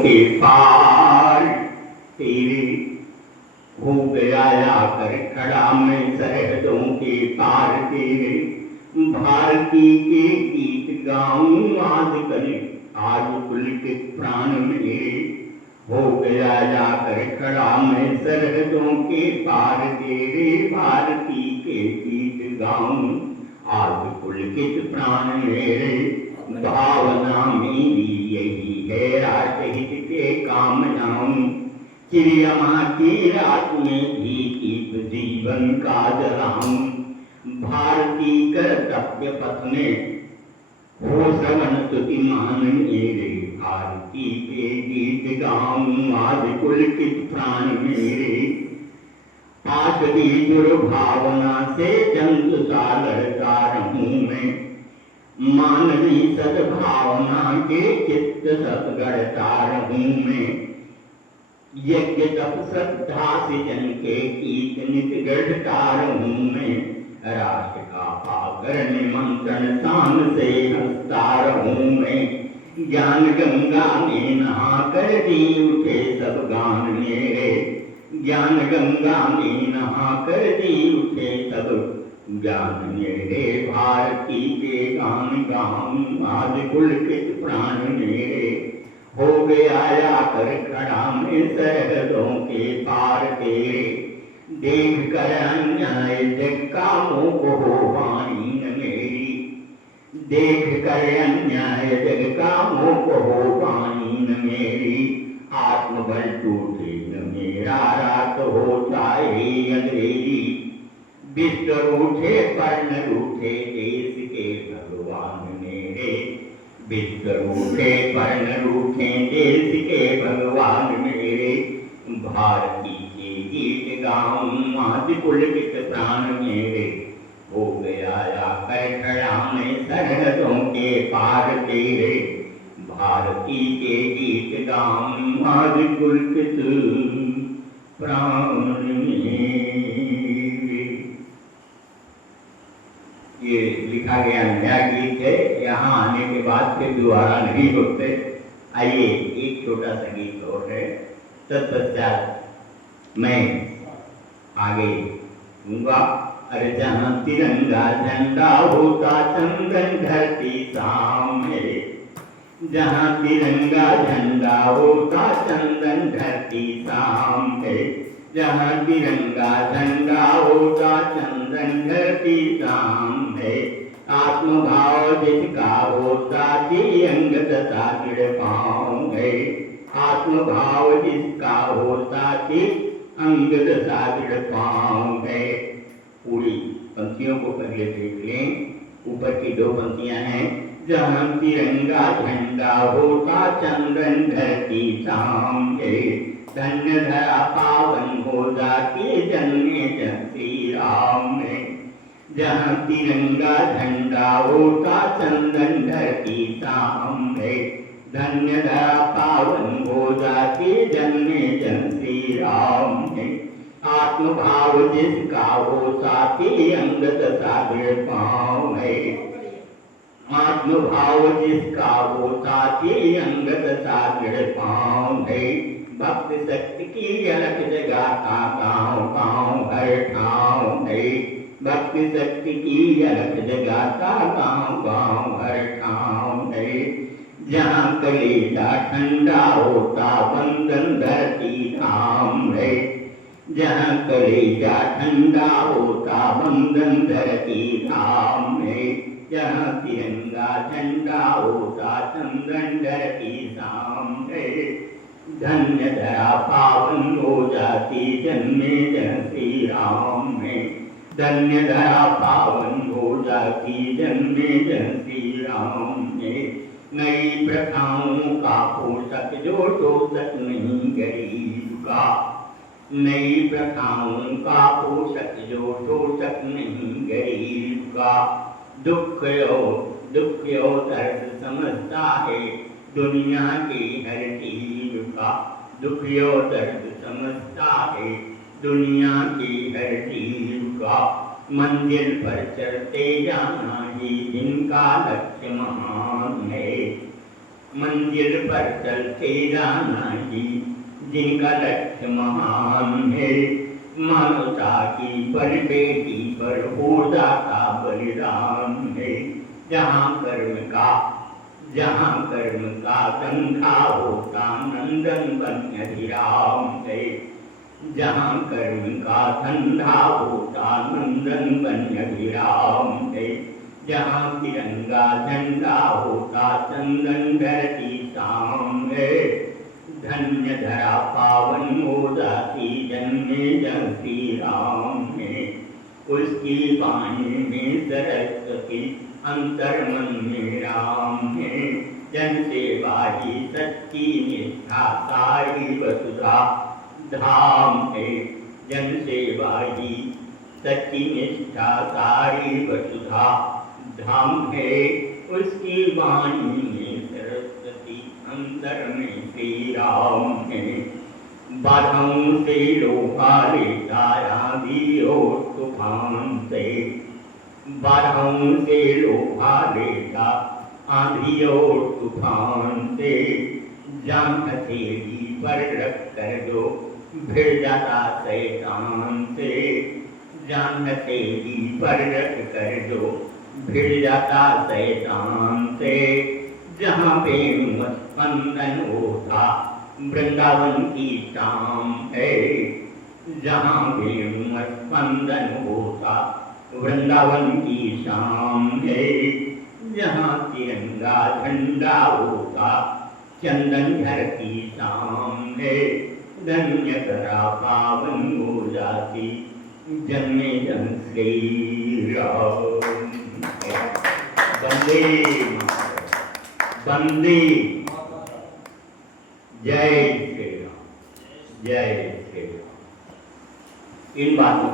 के पार तेरे हो गया आकर खड़ा मैं सरहदों के पार तेरे भारती के गीत गाऊं आजकल आज पुलकित प्राण मेरे हो गया जाकर खड़ा मैं सरहदों के पार तेरे भारती के गीत गाऊं आज पुलकित प्राण मेरे भावना मेरी यही है राष्ट्रहित के कामनाऊं चिड़िया की रात में भी दीप जीवन का जलाऊं भारतीय कर्तव्य पथ में हो श्रवण स्तुतिमान मेरे भारती के गीत गाऊं आज पुलकित प्राण मेरे आसरी दुर्भावना से जंतु सा लड़ता रहूं मैं मानवी सद्भावना के चित्त सदगढ़ता रहूं मैं यज्ञ तप श्रद्धा से जन के गीत नित गढ़ता रहूं मैं राष्ट्र का पाकर निमंत्रण शान से हंसता रहूं मैं ज्ञान गंगा में नहा कर दी उठे सब गान मेरे ज्ञान गंगा में नहा कर दी उठे सब ज्ञान मेरे भारती के गान गाऊं आज पुलकित प्राण मेरे हो गया आकर खड़ा मैं सरहदों के पार तेरे देख कर अन्याय जग का मोह हो वाणी न मेरी देख कर अन्याय जग का मोह हो वाणी न मेरी आत्मबल टूटे न मेरा रात हो चाहे अंधेरी बिस्तर उठे पर न रूठे देश के भगवान मेरे बिस्तर उठे पर न रूठे देश के भगवान मेरे भारती के गीत गाऊं आज पुलकित प्राण मेरे हो गया आकर खड़ा मैं सरहदों के पार तेरे भारती के गीत गाऊं आज पुलकित प्राण मेरे। ये लिखा गया नया गीत है, यहाँ आने के बाद फिर दोबारा नहीं होते। आइए एक छोटा सा गीत और है, तत्पश्चात मैं आगे दूंगा। अरे जहाँ तिरंगा झंडा होता चंदन धरती सामने जहाँ तिरंगा झंडा होता चंदन धरती सामने जहाँ तिरंगा झंडा होता चंदन धरती सामने आत्मभाव जिसका होता कि अंगत सागिड़ पाऊंगे आत्मभाव जिसका होता कि अंगत सागिड़ पाऊंगे। पूरी पंक्तियों को पहले देख लें। ऊपर की दो पंक्तियां हैं, जहाँ तिरंगा झंडा होता चंदन धरती सामने धन्य धरा पावन हो जाती जन्मे जन श्री राम में जहाँ तिरंगा झंडा होता चंदन धरती सामने धन्य धरा पावन हो जाती जन्मे जन श्री राम में आत्मभाव जिसका हो साथी अंगत सागर पाँव है आत्मभाव जिसका हो साथी अंगत सागर पाँव है भक्त शक्ति की अलग जगाता गाँव गाँव हर ठाव है भक्ति शक्ति की अलग जगाता गाँव गाँव हर ठाव है जहाँ कलेजा ठंडा होता बंधन धरती धाम है जहाँ कलेजा ठंडा होता बंधन धरती धाम है जहाँ तिरंगा झंडा होता चंदन धरती धाम है धन्य धरा पावन हो जाती जन्मे जन श्री राम में धन्य धरा पावन हो जाती जन्मे जन श्री राम में नई प्रथाओं का पोषक जो शोषक नहीं गरीब का नई प्रथाओं का पोषक जो शोषक नहीं गरीब का दुख और दर्द समझता है दुनिया की हर जीव का दुख और दर्द समझता है दुनिया की हर जीव का मंजिल पर चलते जाना ही जिनका लक्ष्य महान है मंजिल पर चलते जाना ही जिनका लक्ष्य महान है। मानवता की पर बेटी पर हो जाता बलिदान है। जहाँ कर्म का धंधा होता नंदन बन अभिराम है। जहाँ कर्म का धंधा होता नंदन बन अभिराम है। जहाँ तिरंगा झंडा होता चंदन धरती शाम है। धन्य धरा पावन हो जाती जन्मे जन श्री राम है। उसकी वाणी में सरस्वती अंतर मन में राम है। जन सेवा ही सच्ची निष्ठा सारी वसुधा धाम है। जन सेवा ही सच्ची निष्ठा सारी वसुधा धाम है। उसकी वाणी में सरस्वती अंतर में श्री राम है। बाधाओं से लोहा लेता आंधी और तूफान से। बाधाओं से लोहा लेता आंधी और तूफान से। जान हथेली पर रख कर जो भिड़ जाता शैतान से। जान हथेली पर रख कर जो भिड़ जाता शैतान से। जहाँ प्रेम स्पंदन होता वृंदावन की शाम है। जहाँ प्रेम स्पंदन होता वृंदावन की शाम है। जहाँ तिरंगा झंडा होता चंदन घर की शाम है। धन्य करा पावन हो जाती जन्मे जन श्री राम। वंदे वंदे जय श्री राम, जय श्री राम। इन बातों